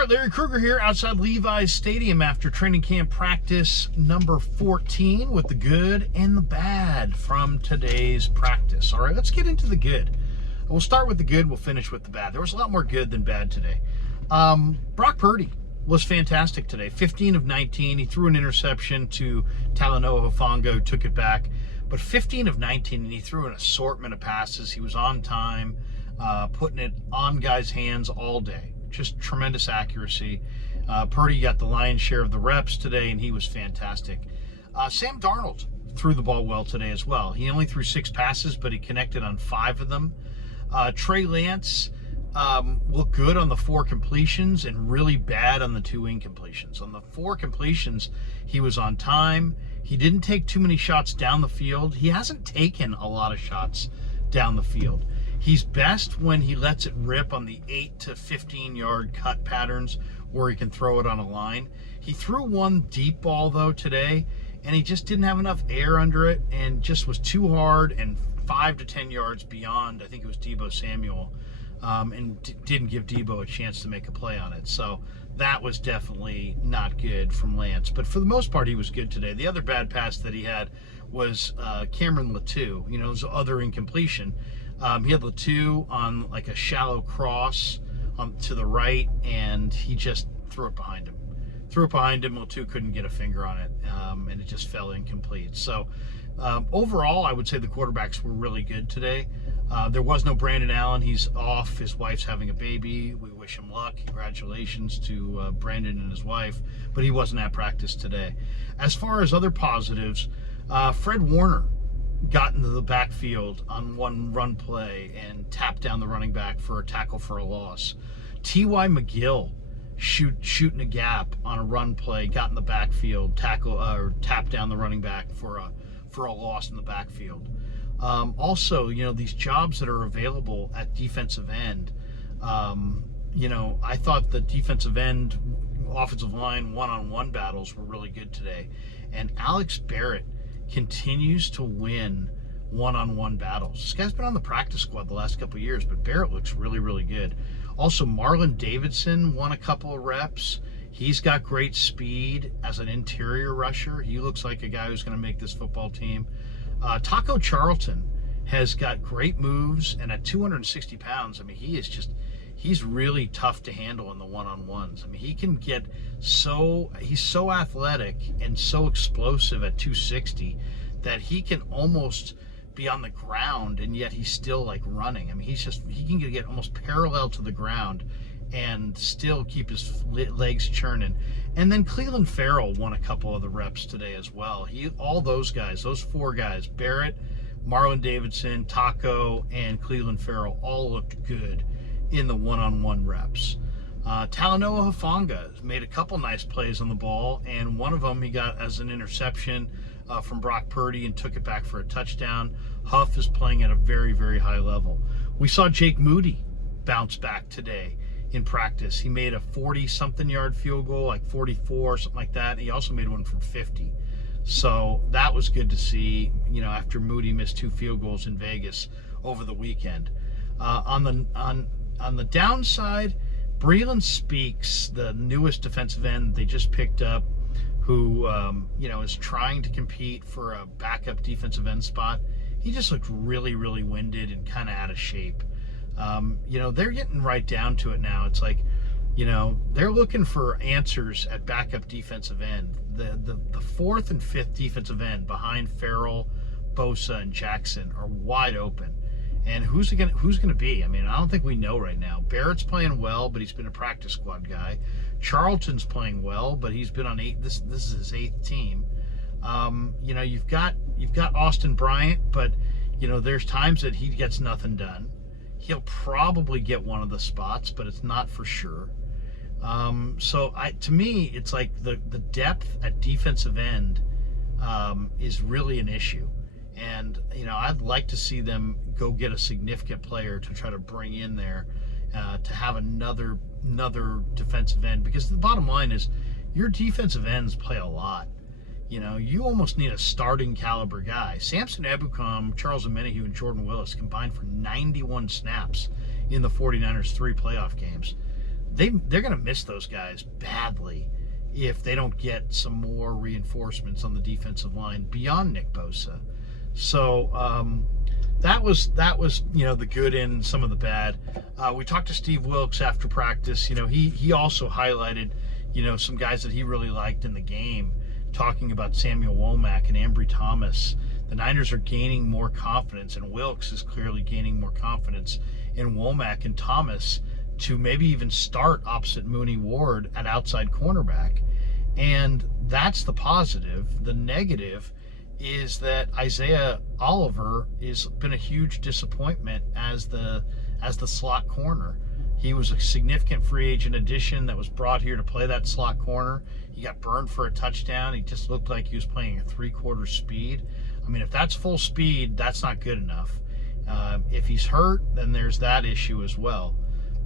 right, Larry Krueger here outside Levi's Stadium after training camp practice number 14 with the good and the bad from today's practice. All right, let's get into the good. We'll start with the good, we'll finish with the bad. There was a lot more good than bad today. Brock Purdy was fantastic today. 15 of 19. He threw an interception to Talanoa Hufanga, took it back. But 15 of 19, and he threw an assortment of passes. He was on time, putting it on guys' hands all day. Just tremendous accuracy. Purdy got the lion's share of the reps today, and he was fantastic. Sam Darnold threw the ball well today as well. He only threw 6 passes, but he connected on 5 of them. Trey Lance looked good on the 4 completions and really bad on the 2 incompletions. On the 4 completions, he was on time. He didn't take too many shots down the field. He hasn't taken a lot of shots down the field. He's best when he lets it rip on the 8 to 15 yard cut patterns where he can throw it on a line. He threw one deep ball though today, and he just didn't have enough air under it and just was too hard and 5 to 10 yards beyond, I think it was Deebo Samuel, and didn't give Deebo a chance to make a play on it. So that was definitely not good from Lance. But for the most part, he was good today. The other bad pass that he had was Cameron Latou. You know, his other incompletion. He had Latou on like a shallow cross to the right, and he just threw it behind him. Latou couldn't get a finger on it, and it just fell incomplete. So overall, I would say the quarterbacks were really good today. There was no Brandon Allen. He's off. His wife's having a baby. We wish him luck. Congratulations to Brandon and his wife. But he wasn't at practice today. As far as other positives, Fred Warner got into the backfield on one run play and tapped down the running back for a tackle for a loss. T.Y. McGill shooting a gap on a run play, got in the backfield, tapped down the running back for a loss in the backfield. Also, you know, these jobs that are available at defensive end, you know, I thought the defensive end, offensive line one-on-one battles were really good today. And Alex Barrett continues to win one-on-one battles. This guy's been on the practice squad the last couple of years, but Barrett looks really, really good. Also, Marlon Davidson won a couple of reps. He's got great speed as an interior rusher. He looks like a guy who's going to make this football team. Taco Charlton has got great moves, and at 260 pounds, I mean, he's really tough to handle in the one-on-ones. I mean, he's so athletic and so explosive at 260 that he can almost be on the ground, and yet he's still like running. I mean, he can get almost parallel to the ground and still keep his legs churning. And then Clelin Ferrell won a couple of the reps today as well. All those guys, those 4 guys, Barrett, Marlon Davidson, Taco, and Clelin Ferrell all looked good in the one-on-one reps. Talanoa Hufanga made a couple nice plays on the ball, and one of them he got as an interception from Brock Purdy and took it back for a touchdown. Huff is playing at a very, very high level. We saw Jake Moody bounce back today in practice. He made a 40-something yard field goal, like 44, something like that. He also made one from 50. So that was good to see, you know, after Moody missed 2 field goals in Vegas over the weekend. On the downside, Breeland Speaks, the newest defensive end they just picked up, who you know, is trying to compete for a backup defensive end spot. He just looked really, really winded and kind of out of shape. You know, they're getting right down to it now. It's like, you know, they're looking for answers at backup defensive end. The 4th and 5th defensive end behind Farrell, Bosa, and Jackson are wide open. And who's going to be? I mean, I don't think we know right now. Barrett's playing well, but he's been a practice squad guy. Charlton's playing well, but he's been on 8. This is his 8th team. You know, you've got Austin Bryant, but you know, there's times that he gets nothing done. He'll probably get one of the spots, but it's not for sure. So to me, it's like the depth at defensive end is really an issue. And, you know, I'd like to see them go get a significant player to try to bring in there to have another defensive end. Because the bottom line is your defensive ends play a lot. You know, you almost need a starting caliber guy. Samson Ebukam, Charles Omenihu, and Jordan Willis combined for 91 snaps in the 49ers' 3 playoff games. they're going to miss those guys badly if they don't get some more reinforcements on the defensive line beyond Nick Bosa. So that was the good and some of the bad. We talked to Steve Wilks after practice. He also highlighted some guys that he really liked in the game, talking about Samuel Womack and Ambry Thomas. The Niners are gaining more confidence, and Wilks is clearly gaining more confidence in Womack and Thomas to maybe even start opposite Mooney Ward at outside cornerback. And that's the positive. The negative is that Isaiah Oliver has been a huge disappointment as the slot corner. He was a significant free agent addition that was brought here to play that slot corner. He got burned for a touchdown. He just looked like he was playing at 3/4 speed. I mean, if that's full speed, that's not good enough. If he's hurt, then there's that issue as well.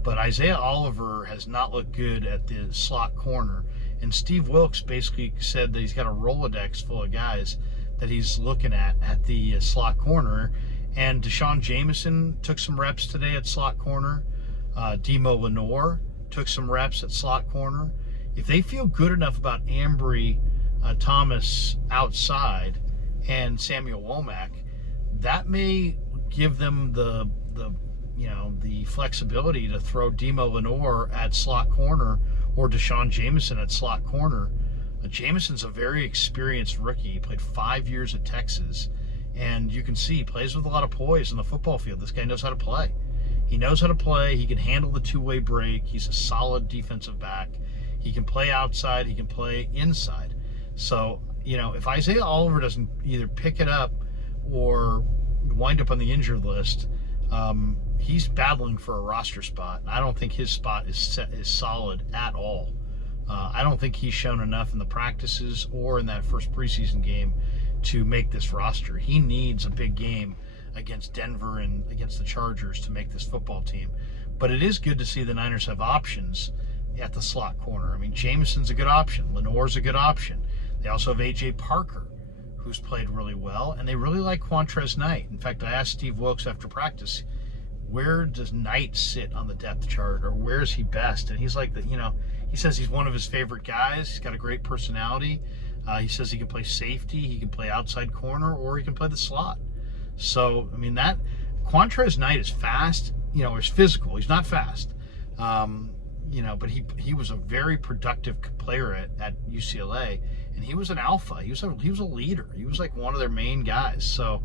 But Isaiah Oliver has not looked good at the slot corner. And Steve Wilks basically said that he's got a Rolodex full of guys that he's looking at the slot corner. And Deshaun Jameson took some reps today at slot corner. Demo Lenore took some reps at slot corner. If they feel good enough about Ambry Thomas outside and Samuel Womack, that may give them the flexibility to throw Demo Lenore at slot corner or Deshaun Jameson at slot corner. Jameson's a very experienced rookie. He played 5 years at Texas, and you can see he plays with a lot of poise on the football field. This guy knows how to play. He knows how to play. He can handle the two-way break. He's a solid defensive back. He can play outside. He can play inside. So, if Isaiah Oliver doesn't either pick it up or wind up on the injured list, he's battling for a roster spot. I don't think his spot is solid at all. I don't think he's shown enough in the practices or in that first preseason game to make this roster. He needs a big game against Denver and against the Chargers to make this football team. But it is good to see the Niners have options at the slot corner. I mean, Jameson's a good option. Lenore's a good option. They also have A.J. Parker, who's played really well, and they really like Quantrez Knight. In fact, I asked Steve Wilks after practice, where does Knight sit on the depth chart, or where's he best? And he's like, he says he's one of his favorite guys. He's got a great personality. He says he can play safety, he can play outside corner, or he can play the slot. So, I mean, that Quantrez Knight is fast, is physical. He's not fast, but he was a very productive player at UCLA, and he was an alpha. He was a leader. He was like one of their main guys. So,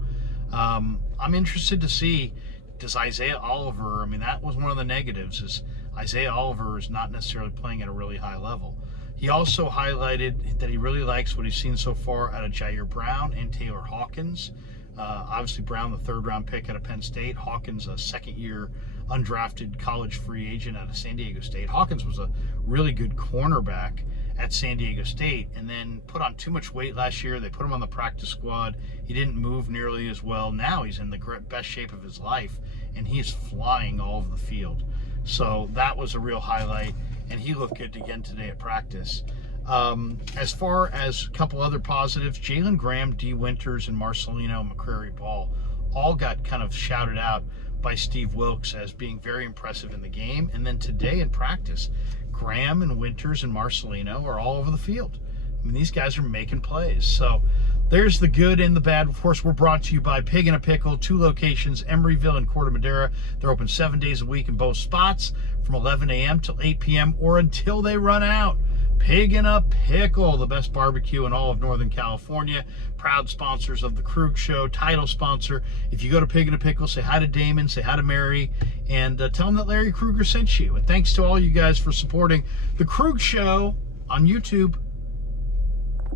I'm interested to see, does Isaiah Oliver, that was one of the negatives, is Isaiah Oliver is not necessarily playing at a really high level. He also highlighted that he really likes what he's seen so far out of Jair Brown and Taylor Hawkins. Obviously, Brown, the third-round pick out of Penn State. Hawkins, a second-year undrafted college free agent out of San Diego State. Hawkins was a really good cornerback at San Diego State and then put on too much weight last year. They put him on the practice squad. He didn't move nearly as well. Now he's in the best shape of his life, and he's flying all over the field. So that was a real highlight, and he looked good again today at practice. As far as a couple other positives, Jalen Graham, D. Winters, and Marcelino McCrary-Ball all got kind of shouted out by Steve Wilks as being very impressive in the game. And then today in practice, Graham and Winters and Marcelino are all over the field. These guys are making plays. So there's the good and the bad. Of course, we're brought to you by Pig in a Pickle, 2 locations, Emeryville and Corte Madera. They're open 7 days a week in both spots from 11 a.m. till 8 p.m. or until they run out. Pig in a Pickle, the best barbecue in all of Northern California. Proud sponsors of the Krug Show, title sponsor. If you go to Pig in a Pickle, say hi to Damon, say hi to Mary, and tell them that Larry Krueger sent you. And thanks to all you guys for supporting the Krug Show on YouTube.